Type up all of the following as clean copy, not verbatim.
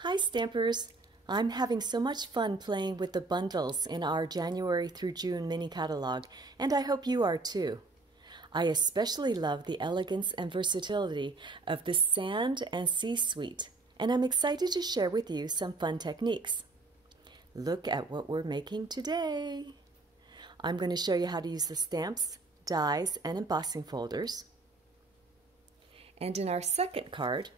Hi Stampers! I'm having so much fun playing with the bundles in our January through June mini catalog, and I hope you are too. I especially love the elegance and versatility of the Sand and Sea Suite, and I'm excited to share with you some fun techniques. Look at what we're making today! I'm going to show you how to use the stamps, dies, and embossing folders. And in our second card,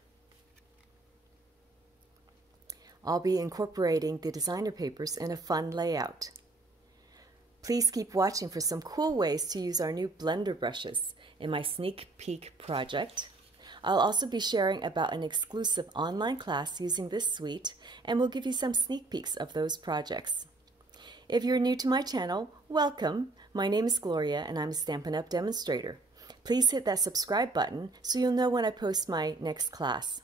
I'll be incorporating the designer papers in a fun layout. Please keep watching for some cool ways to use our new blender brushes in my sneak peek project. I'll also be sharing about an exclusive online class using this suite, and we'll give you some sneak peeks of those projects. If you're new to my channel, welcome. My name is Gloria and I'm a Stampin' Up! Demonstrator. Please hit that subscribe button so you'll know when I post my next class.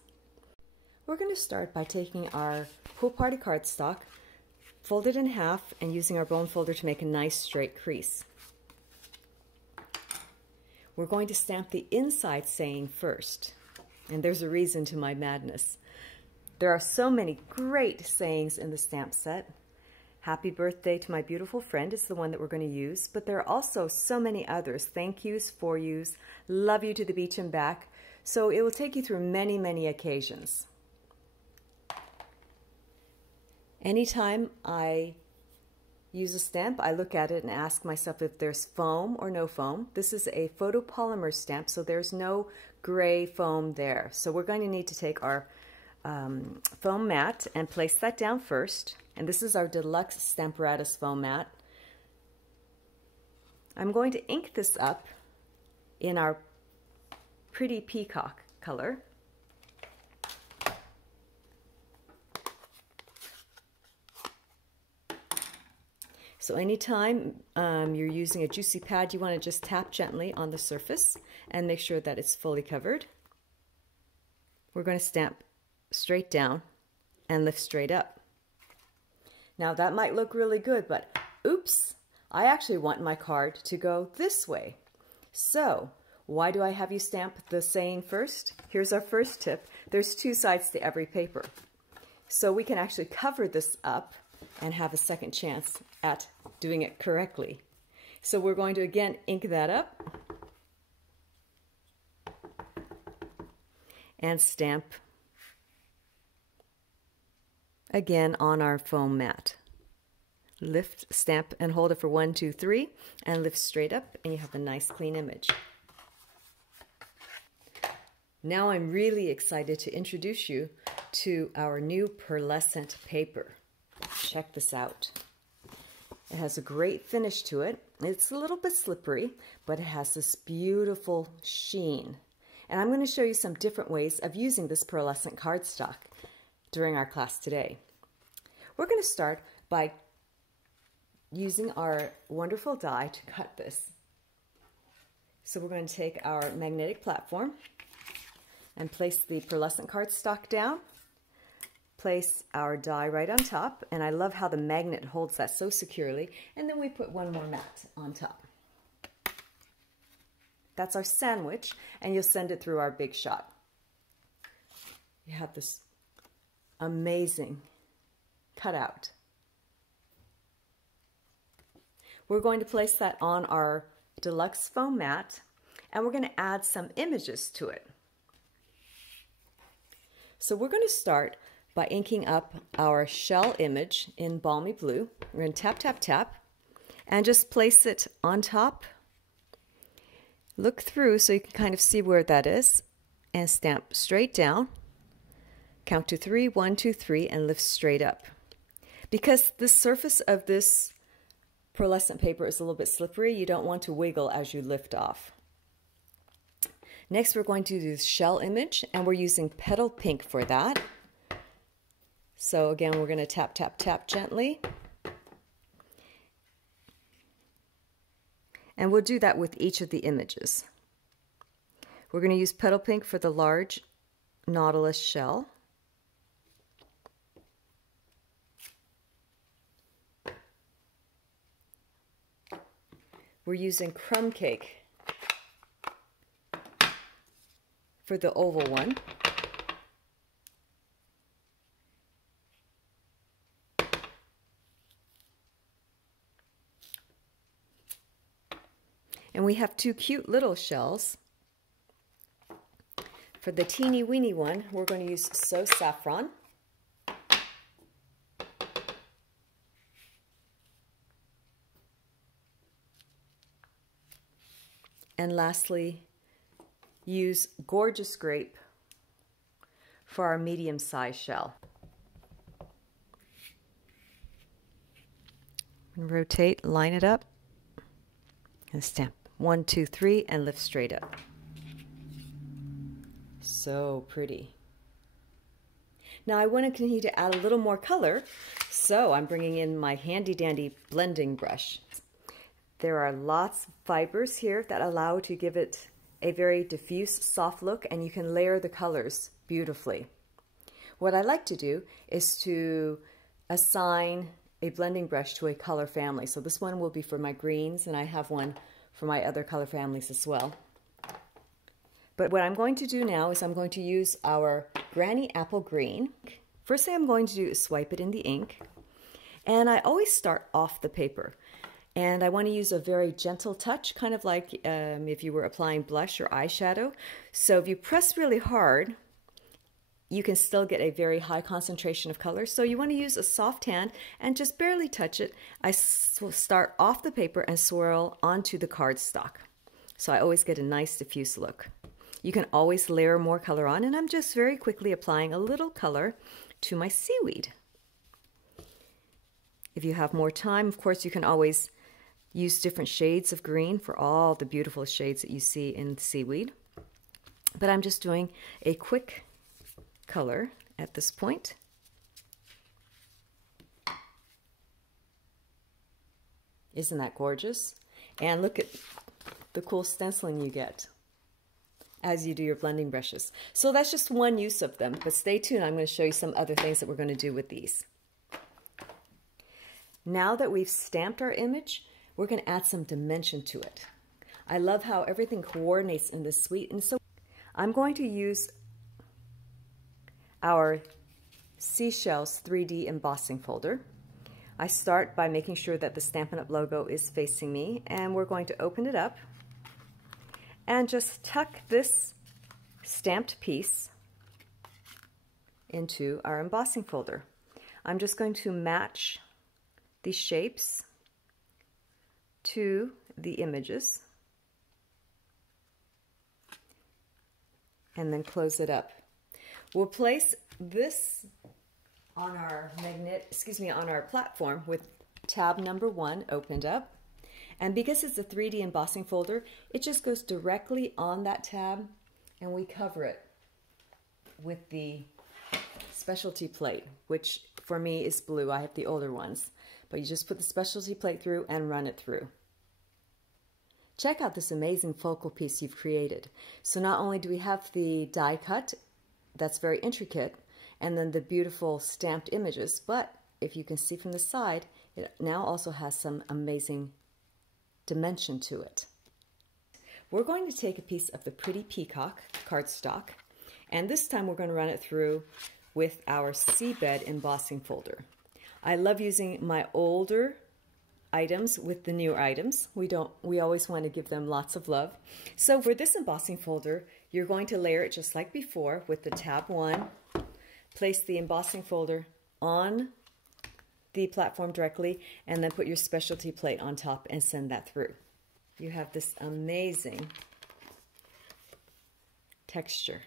We're going to start by taking our Pool Party cardstock, fold it in half, and using our bone folder to make a nice straight crease. We're going to stamp the inside saying first, and there's a reason to my madness. There are so many great sayings in the stamp set. Happy birthday to my beautiful friend is the one that we're going to use, but there are also so many others. Thank yous, for yous, love you to the beach and back. So it will take you through many, many occasions. Anytime I use a stamp, I look at it and ask myself if there's foam or no foam. This is a photopolymer stamp, so there's no gray foam there. So we're going to need to take our foam mat and place that down first. And this is our deluxe Stamparatus foam mat. I'm going to ink this up in our pretty peacock color. So anytime you're using a juicy pad, you want to just tap gently on the surface and make sure that it's fully covered. We're going to stamp straight down and lift straight up. Now that might look really good, but oops, I actually want my card to go this way. So why do I have you stamp the saying first? Here's our first tip. There's two sides to every paper. So we can actually cover this up and have a second chance at doing it correctly. So we're going to again ink that up and stamp again on our foam mat. Lift, stamp, and hold it for 1, 2, 3, and lift straight up, and you have a nice clean image. Now I'm really excited to introduce you to our new Pearlescent paper. Check this out. It has a great finish to it. It's a little bit slippery, but it has this beautiful sheen. And I'm going to show you some different ways of using this Pearlescent cardstock during our class today. We're going to start by using our wonderful die to cut this. So we're going to take our magnetic platform and place the Pearlescent cardstock down. Place our die right on top, and I love how the magnet holds that so securely, and then we put one more mat on top. That's our sandwich, and you'll send it through our big shot. You have this amazing cutout. We're going to place that on our deluxe foam mat, and we're going to add some images to it. So we're going to start by inking up our shell image in Balmy blue. We're going to tap, tap, tap, and just place it on top. Look through so you can kind of see where that is, and stamp straight down. Count to 3, 1, 2, 3, and lift straight up. Because the surface of this pearlescent paper is a little bit slippery, you don't want to wiggle as you lift off. Next, we're going to do the shell image, and we're using Petal Pink for that. So again, we're going to tap, tap, tap gently. And we'll do that with each of the images. We're going to use Petal Pink for the large nautilus shell. We're using Crumbcake for the oval one. And we have 2 cute little shells. For the teeny weeny one, we're going to use So Saffron. And lastly, use Gorgeous Grape for our medium-sized shell. And rotate, line it up, and stamp 1, 2, 3, and lift straight up. So pretty. Now I want to continue to add a little more color, so I'm bringing in my handy dandy blending brush. There are lots of fibers here that allow to give it a very diffuse, soft look, and you can layer the colors beautifully. What I like to do is to assign a blending brush to a color family. So this one will be for my greens, and I have one for my other color families as well. But what I'm going to do now is I'm going to use our Granny Apple Green. First thing I'm going to do is swipe it in the ink. And I always start off the paper. And I want to use a very gentle touch, kind of like if you were applying blush or eyeshadow. So if you press really hard, you can still get a very high concentration of color. So you want to use a soft hand and just barely touch it. I start off the paper and swirl onto the cardstock. So I always get a nice diffuse look. You can always layer more color on, and I'm just very quickly applying a little color to my seaweed. If you have more time, of course, you can always use different shades of green for all the beautiful shades that you see in seaweed. But I'm just doing a quick color at this point. Isn't that gorgeous? And look at the cool stenciling you get as you do your blending brushes. So that's just one use of them, but stay tuned. I'm going to show you some other things that we're going to do with these. Now that we've stamped our image, we're going to add some dimension to it. I love how everything coordinates in this suite, and so I'm going to use our Seashells 3D embossing folder. I start by making sure that the Stampin' Up logo is facing me, and we're going to open it up and just tuck this stamped piece into our embossing folder. I'm just going to match the shapes to the images and then close it up. We'll place this on our on our platform with tab number 1 opened up. And because it's a 3D embossing folder, it just goes directly on that tab, and we cover it with the specialty plate, which for me is blue. I have the older ones. But you just put the specialty plate through and run it through. Check out this amazing focal piece you've created. So not only do we have the die cut, that's very intricate, and then the beautiful stamped images, but if you can see from the side, it now also has some amazing dimension to it. We're going to take a piece of the pretty Peacock cardstock, and this time we're going to run it through with our Seabed embossing folder. I love using my older items with the newer items. We always want to give them lots of love. So for this embossing folder, you're going to layer it just like before with the tab 1. Place the embossing folder on the platform directly, and then put your specialty plate on top and send that through. You have this amazing texture.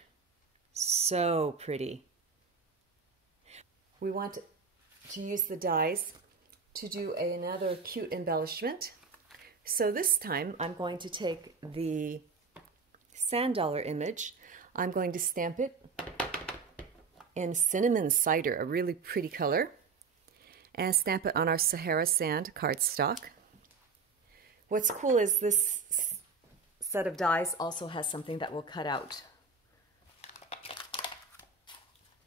So pretty. We want to use the dies to do another cute embellishment. So this time I'm going to take the sand dollar image. I'm going to stamp it in cinnamon cider, a really pretty color, and stamp it on our Sahara sand cardstock. What's cool is this set of dies also has something that will cut out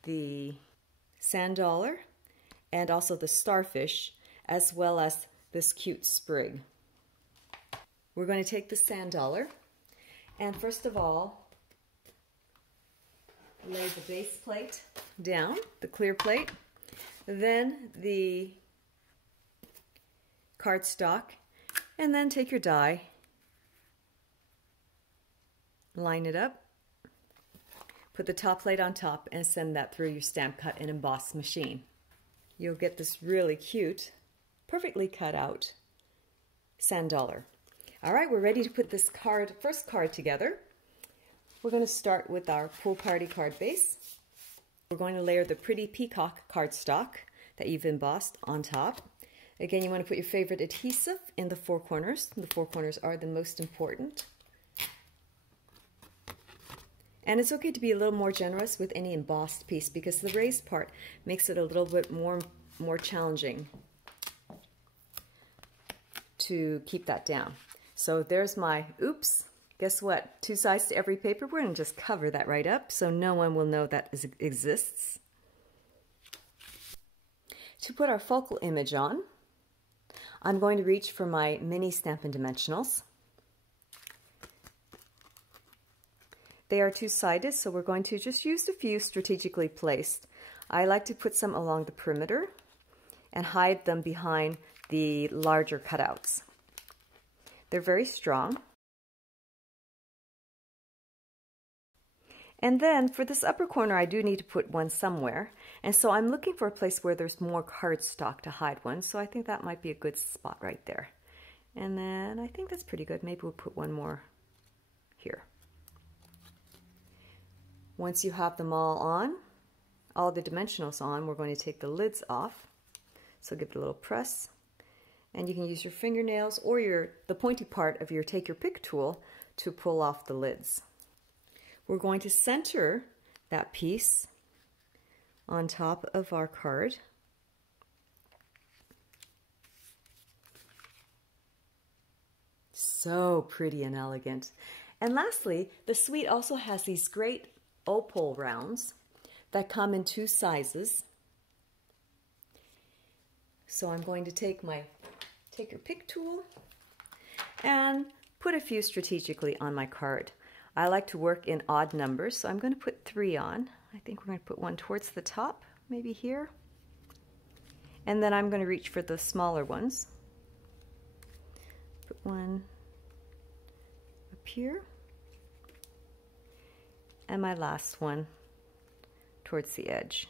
the sand dollar and also the starfish, as well as this cute sprig. We're going to take the sand dollar and first of all lay the base plate down, the clear plate, then the cardstock, and then take your die line it up, put the top plate on top, and send that through your Stamp Cut and Emboss machine. You'll get this really cute, perfectly cut out sand dollar. All right, we're ready to put this first card together. We're going to start with our pool party card base. We're going to layer the pretty Peacock cardstock that you've embossed on top. Again, you want to put your favorite adhesive in the four corners. The four corners are the most important. And it's okay to be a little more generous with any embossed piece because the raised part makes it a little bit more challenging to keep that down. So there's my, oops, guess what? 2 sides to every paper. We're going to just cover that right up so no one will know that exists. To put our focal image on, I'm going to reach for my mini Stampin' Dimensionals. They are 2-sided, so we're going to just use a few strategically placed. I like to put some along the perimeter and hide them behind the larger cutouts. They're very strong. And then for this upper corner, I do need to put one somewhere. And so I'm looking for a place where there's more cardstock to hide one. So I think that might be a good spot right there. And then I think that's pretty good. Maybe we'll put one more here. Once you have them all on, all the dimensionals on, we're going to take the lids off. So give it a little press. And you can use your fingernails or the pointy part of your Take Your Pick tool to pull off the lids. We're going to center that piece on top of our card. So pretty and elegant. And lastly, the suite also has these great Opal rounds that come in 2 sizes. So I'm going to take my Take Your Pick tool and put a few strategically on my card. I like to work in odd numbers, so I'm going to put 3 on. I think we're going to put one towards the top, maybe here. And then I'm going to reach for the smaller ones. Put one up here. And my last one towards the edge.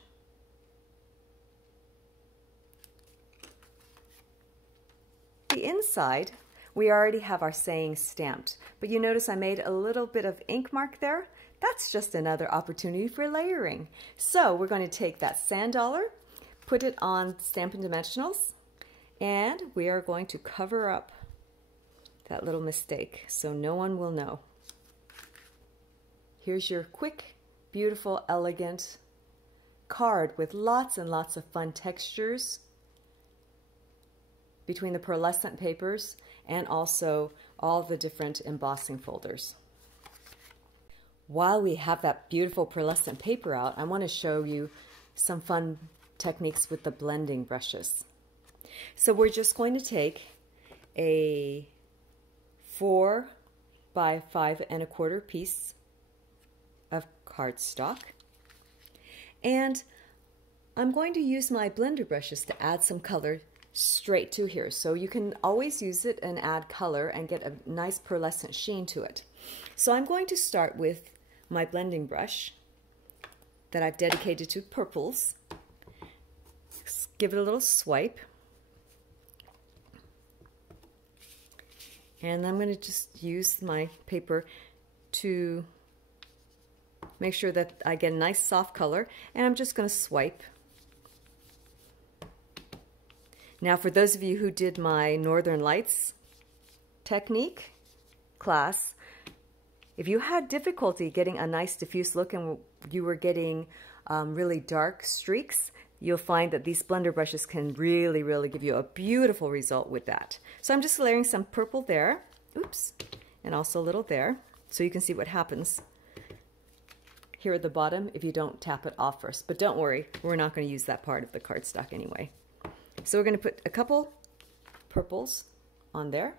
The inside, we already have our saying stamped, but you notice I made a little bit of ink mark there. That's just another opportunity for layering. So we're going to take that sand dollar, put it on Stampin' Dimensionals, and we are going to cover up that little mistake so no one will know. Here's your quick, beautiful, elegant card with lots and lots of fun textures between the pearlescent papers and also all the different embossing folders. While we have that beautiful pearlescent paper out, I want to show you some fun techniques with the blending brushes. So we're just going to take a 4 by 5 1/4 piece of cardstock, and I'm going to use my blender brushes to add some color straight to here. So you can always use it and add color and get a nice pearlescent sheen to it. So I'm going to start with my blending brush that I've dedicated to purples. Just give it a little swipe. And I'm going to just use my paper to make sure that I get a nice soft color, and I'm just going to swipe. Now, for those of you who did my Northern Lights technique class, if you had difficulty getting a nice diffuse look and you were getting really dark streaks, you'll find that these blender brushes can really give you a beautiful result with that. So I'm just layering some purple there, oops, and also a little there, so you can see what happens here at the bottom if you don't tap it off first. But don't worry, we're not going to use that part of the cardstock anyway. So we're going to put a couple purples on there.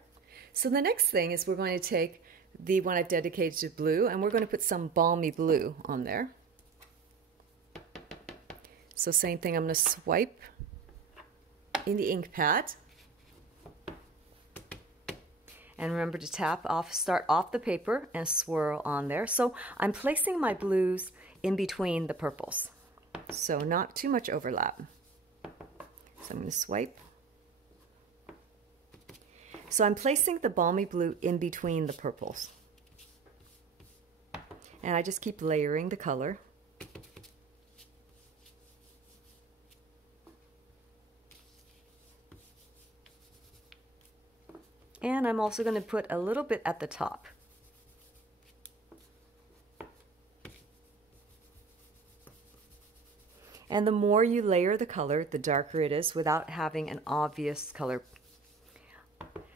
So the next thing is we're going to take the one I've dedicated to blue, and we're going to put some Balmy blue on there. So same thing, I'm going to swipe in the ink pad. And remember to start off the paper and swirl on there. So I'm placing my blues in between the purples, so not too much overlap. So I'm going to swipe. So I'm placing the Balmy blue in between the purples. And I just keep layering the color. And I'm also going to put a little bit at the top. And the more you layer the color, the darker it is without having an obvious color.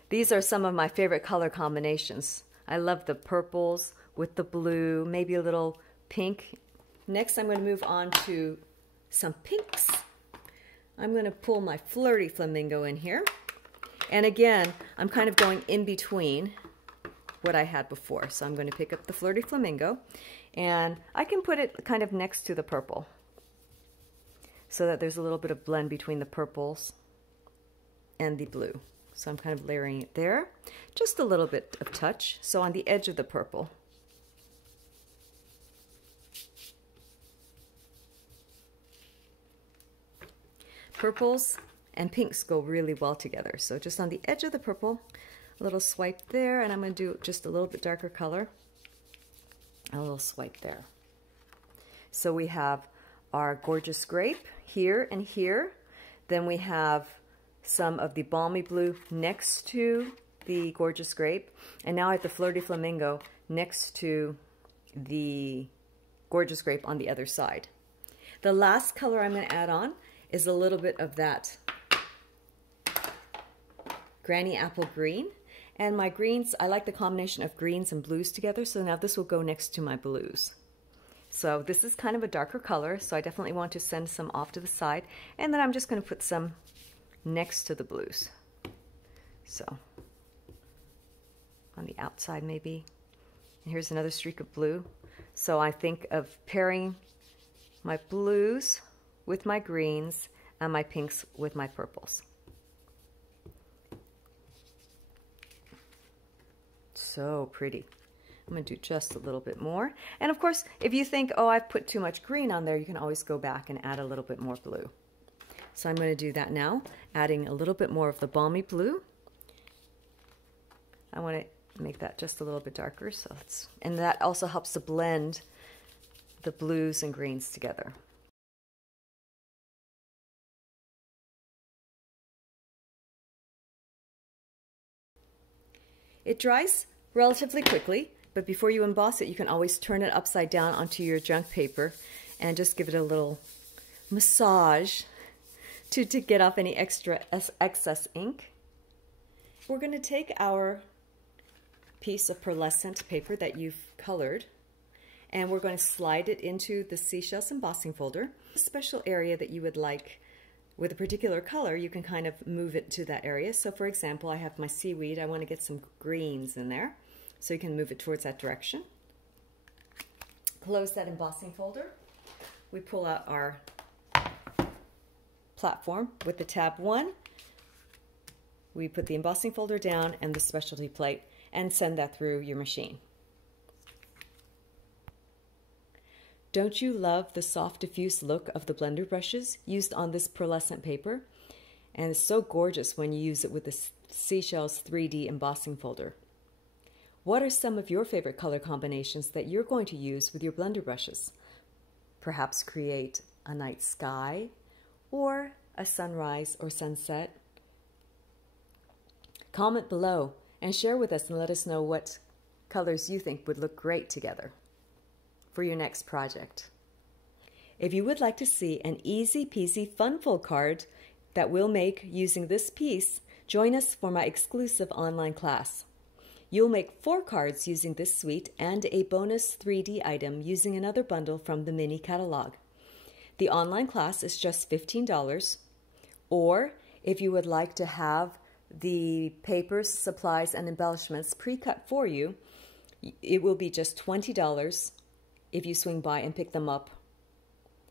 These are some of my favorite color combinations. I love the purples with the blue, maybe a little pink. Next, I'm going to move on to some pinks. I'm going to pull my Flirty Flamingo in here. And again, I'm kind of going in between what I had before. So I'm going to pick up the Flirty Flamingo, and I can put it kind of next to the purple so that there's a little bit of blend between the purples and the blue. So I'm kind of layering it there. Just a little bit of touch. So on the edge of the purple. Purples and pinks go really well together. So just on the edge of the purple, a little swipe there, and I'm going to do just a little bit darker color. A little swipe there. So we have our gorgeous grape here and here. Then we have some of the Balmy blue next to the gorgeous grape. And now I have the Flirty Flamingo next to the gorgeous grape on the other side. The last color I'm going to add on is a little bit of that Granny Apple Green. And my greens, I like the combination of greens and blues together, so now this will go next to my blues. So this is kind of a darker color, so I definitely want to send some off to the side. And then I'm just going to put some next to the blues. So on the outside maybe. And here's another streak of blue. So I think of pairing my blues with my greens and my pinks with my purples. So pretty. I'm going to do just a little bit more. And of course, if you think, oh, I've put too much green on there, you can always go back and add a little bit more blue. So I'm going to do that now, adding a little bit more of the Balmy blue. I want to make that just a little bit darker, so and that also helps to blend the blues and greens together. It dries relatively quickly, but before you emboss it, you can always turn it upside down onto your junk paper and just give it a little massage to get off any extra excess ink. We're going to take our piece of pearlescent paper that you've colored, and we're going to slide it into the Seashells embossing folder. A special area that you would like with a particular color, you can kind of move it to that area. So for example, I have my seaweed. I want to get some greens in there. So you can move it towards that direction. Close that embossing folder. We pull out our platform with the tab 1. We put the embossing folder down and the specialty plate and send that through your machine. Don't you love the soft diffuse look of the blender brushes used on this pearlescent paper? And it's so gorgeous when you use it with the Seashells 3D embossing folder. What are some of your favorite color combinations that you're going to use with your blender brushes? Perhaps create a night sky or a sunrise or sunset. Comment below and share with us and let us know what colors you think would look great together for your next project. If you would like to see an easy peasy funful card that we'll make using this piece, join us for my exclusive online class. You'll make 4 cards using this suite and a bonus 3D item using another bundle from the mini catalog. The online class is just $15, or if you would like to have the papers, supplies, and embellishments pre-cut for you, it will be just $20 if you swing by and pick them up.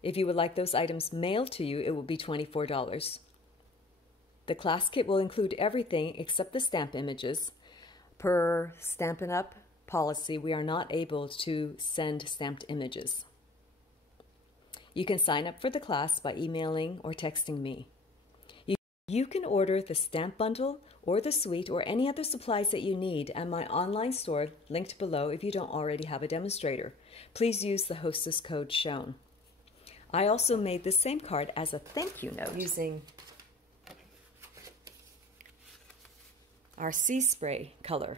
If you would like those items mailed to you, it will be $24. The class kit will include everything except the stamp images, Per Stampin' Up policy, we are not able to send stamped images. You can sign up for the class by emailing or texting me. You can order the stamp bundle or the suite or any other supplies that you need at my online store linked below if you don't already have a demonstrator. Please use the Hostess code shown. I also made this same card as a thank you note using our sea spray color.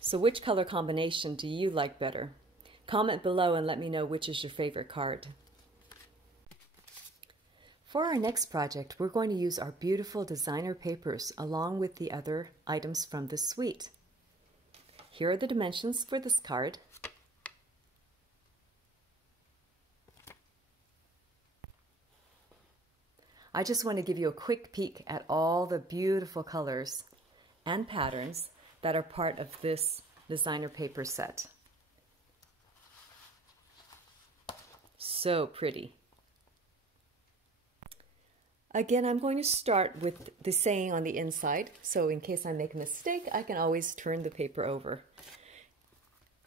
So which color combination do you like better? Comment below and let me know which is your favorite card. For our next project, we're going to use our beautiful designer papers along with the other items from this suite. Here are the dimensions for this card. I just want to give you a quick peek at all the beautiful colors and patterns that are part of this designer paper set. So pretty. Again, I'm going to start with the saying on the inside, so in case I make a mistake, I can always turn the paper over.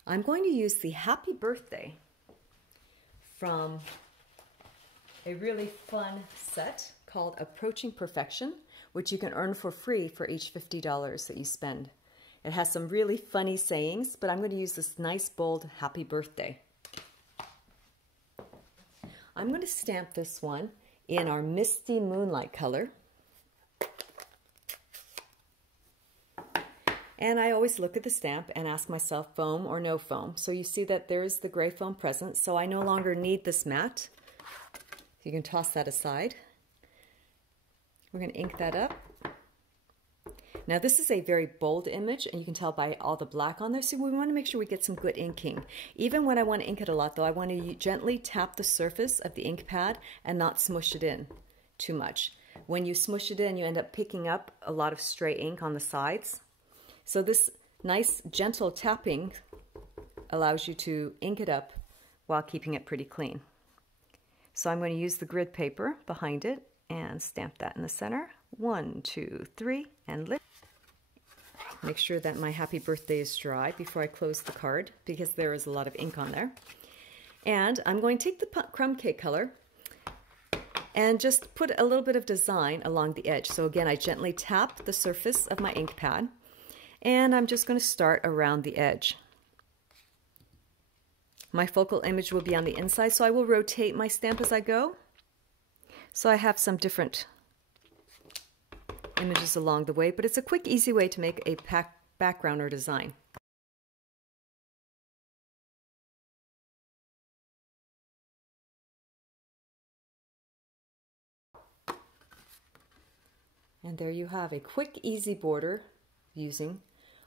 I'm going to use the Happy Birthday from a really fun set called Approaching Perfection, which you can earn for free for each $50 that you spend. It has some really funny sayings, but I'm going to use this nice bold Happy Birthday. I'm going to stamp this one in our Misty Moonlight color. And I always look at the stamp and ask myself, foam or no foam? So you see that there's the gray foam present, so I no longer need this mat. You can toss that aside. We're going to ink that up. Now this is a very bold image, and you can tell by all the black on there, so we want to make sure we get some good inking. Even when I want to ink it a lot though, I want to gently tap the surface of the ink pad and not smush it in too much. When you smush it in, you end up picking up a lot of stray ink on the sides. So this nice gentle tapping allows you to ink it up while keeping it pretty clean. So I'm going to use the grid paper behind it and stamp that in the center. 1, 2, 3, and lift. Make sure that my Happy Birthday is dry before I close the card because there is a lot of ink on there. And I'm going to take the Crumbcake color and just put a little bit of design along the edge. So again, I gently tap the surface of my ink pad, and I'm just going to start around the edge. My focal image will be on the inside, so I will rotate my stamp as I go. So I have some different images along the way, but it's a quick, easy way to make a background or design. And there you have a quick, easy border using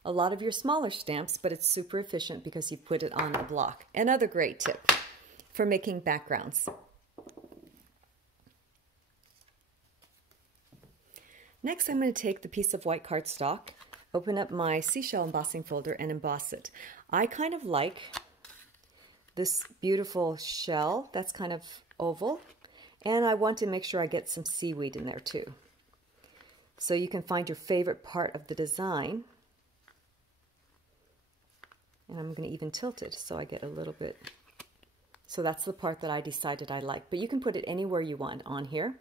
a lot of your smaller stamps, but it's super efficient because you put it on a block. Another great tip for making backgrounds. Next, I'm going to take the piece of white cardstock, open up my seashell embossing folder, and emboss it. I kind of like this beautiful shell that's kind of oval, and I want to make sure I get some seaweed in there too. So you can find your favorite part of the design, and I'm going to even tilt it so I get a little bit. So that's the part that I decided I like, but you can put it anywhere you want on here.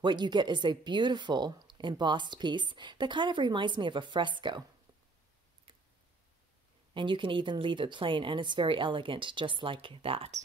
What you get is a beautiful embossed piece that kind of reminds me of a fresco. And you can even leave it plain, and it's very elegant, just like that.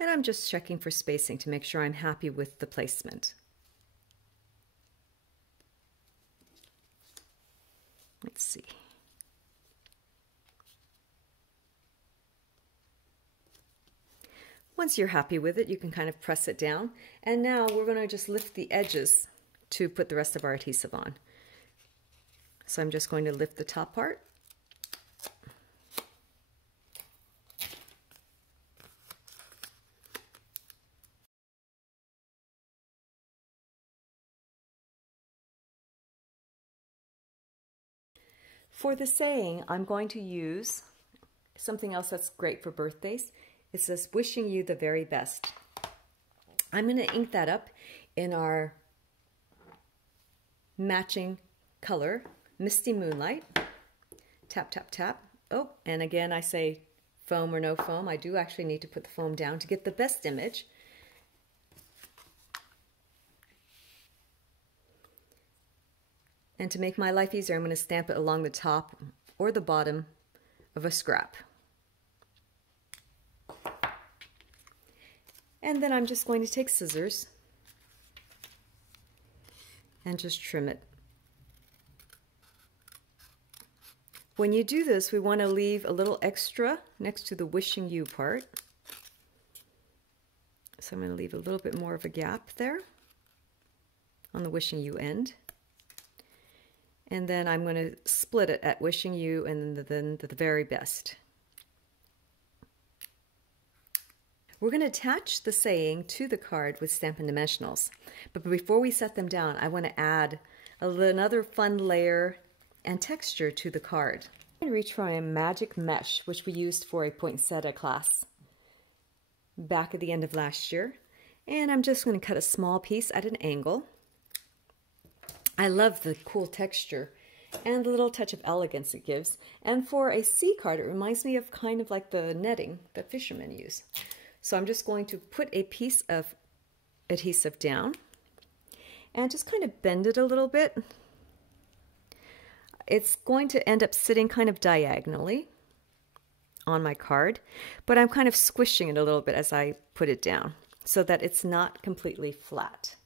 And I'm just checking for spacing to make sure I'm happy with the placement. Let's see. Once you're happy with it, you can kind of press it down. And now we're going to just lift the edges to put the rest of our adhesive on. So I'm just going to lift the top part. For the saying, I'm going to use something else that's great for birthdays. It says, wishing you the very best. I'm going to ink that up in our matching color, Misty Moonlight. Tap, tap, tap. Oh, and again, I say foam or no foam. I do actually need to put the foam down to get the best image. And to make my life easier, I'm going to stamp it along the top or the bottom of a scrap. And then I'm just going to take scissors and just trim it. When you do this, we want to leave a little extra next to the wishing you part. So I'm going to leave a little bit more of a gap there on the wishing you end. And then I'm going to split it at wishing you and then the very best. We're going to attach the saying to the card with Stampin' Dimensionals. But before we set them down, I want to add another fun layer and texture to the card. I'm going to reach for my magic mesh, which we used for a poinsettia class back at the end of last year. And I'm just going to cut a small piece at an angle. I love the cool texture and the little touch of elegance it gives. And for a sea card, it reminds me of kind of like the netting that fishermen use. So I'm just going to put a piece of adhesive down and just kind of bend it a little bit. It's going to end up sitting kind of diagonally on my card, but I'm kind of squishing it a little bit as I put it down so that it's not completely flat.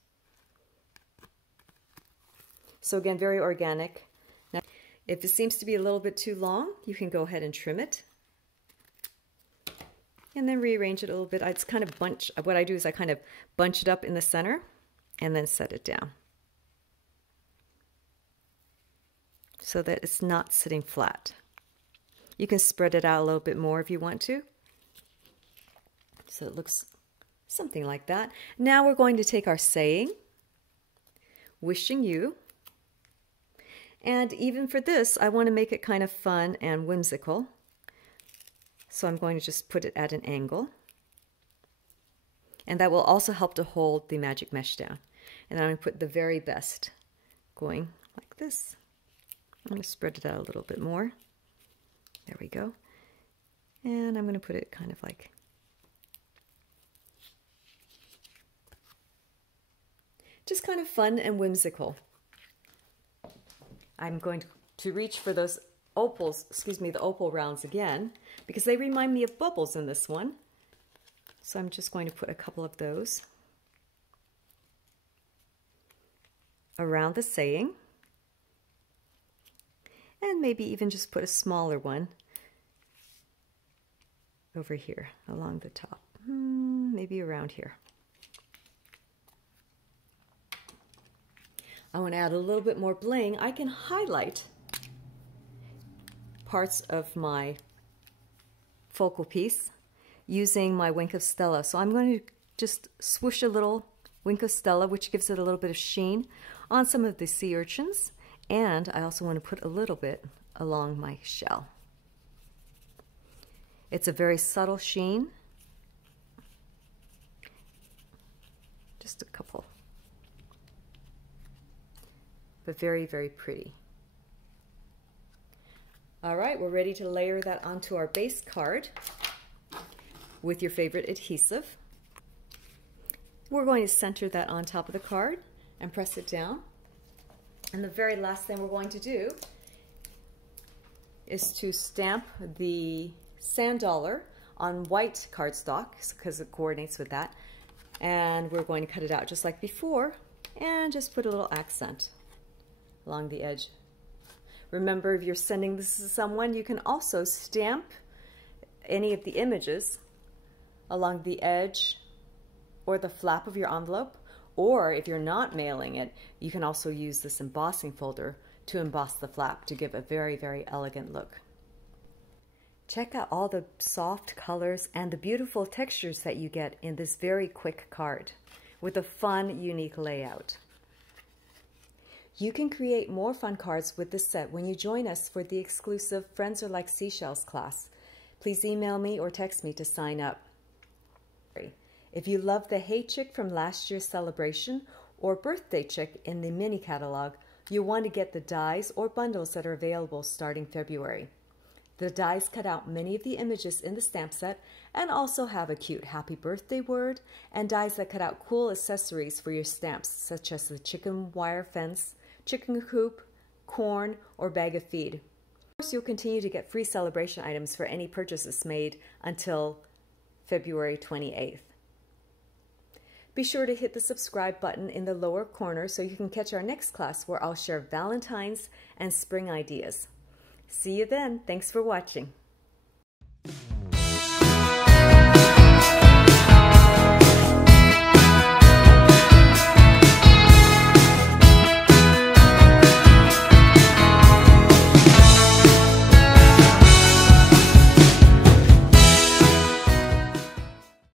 So again, very organic. Now, if it seems to be a little bit too long, you can go ahead and trim it. And then rearrange it a little bit. It's kind of what I do is I kind of bunch it up in the center and then set it down so that it's not sitting flat. You can spread it out a little bit more if you want to. So it looks something like that. Now we're going to take our saying, wishing you. And even for this, I want to make it kind of fun and whimsical. So I'm going to just put it at an angle. And that will also help to hold the magic mesh down. And I'm going to put the very best going like this. I'm going to spread it out a little bit more. There we go. And I'm going to put it kind of like just kind of fun and whimsical. I'm going to reach for those opals, the opal rounds again, because they remind me of bubbles in this one. So I'm just going to put a couple of those around the saying. And maybe even just put a smaller one over here along the top, maybe around here. I want to add a little bit more bling. I can highlight parts of my focal piece using my Wink of Stella. So I'm going to just swoosh a little Wink of Stella, which gives it a little bit of sheen on some of the sea urchins. And I also want to put a little bit along my shell. It's a very subtle sheen. Just a couple. But very, very pretty. All right, we're ready to layer that onto our base card with your favorite adhesive. We're going to center that on top of the card and press it down. And the very last thing we're going to do is to stamp the sand dollar on white cardstock because it coordinates with that. And we're going to cut it out just like before and just put a little accent along the edge. Remember, if you're sending this to someone, you can also stamp any of the images along the edge or the flap of your envelope, Or if you're not mailing it, you can also use this embossing folder to emboss the flap to give a very, very elegant look. Check out all the soft colors and the beautiful textures that you get in this very quick card with a fun, unique layout. You can create more fun cards with this set when you join us for the exclusive Friends Are Like Seashells class. Please email me or text me to sign up. If you love the Hey Chick from last year's celebration or Birthday Chick in the mini catalog, you'll want to get the dies or bundles that are available starting February. The dies cut out many of the images in the stamp set and also have a cute happy birthday word and dies that cut out cool accessories for your stamps, such as the chicken wire fence, chicken coop, corn, or bag of feed. Of course, you'll continue to get free celebration items for any purchases made until February 28th. Be sure to hit the subscribe button in the lower corner so you can catch our next class where I'll share Valentine's and spring ideas. See you then. Thanks for watching.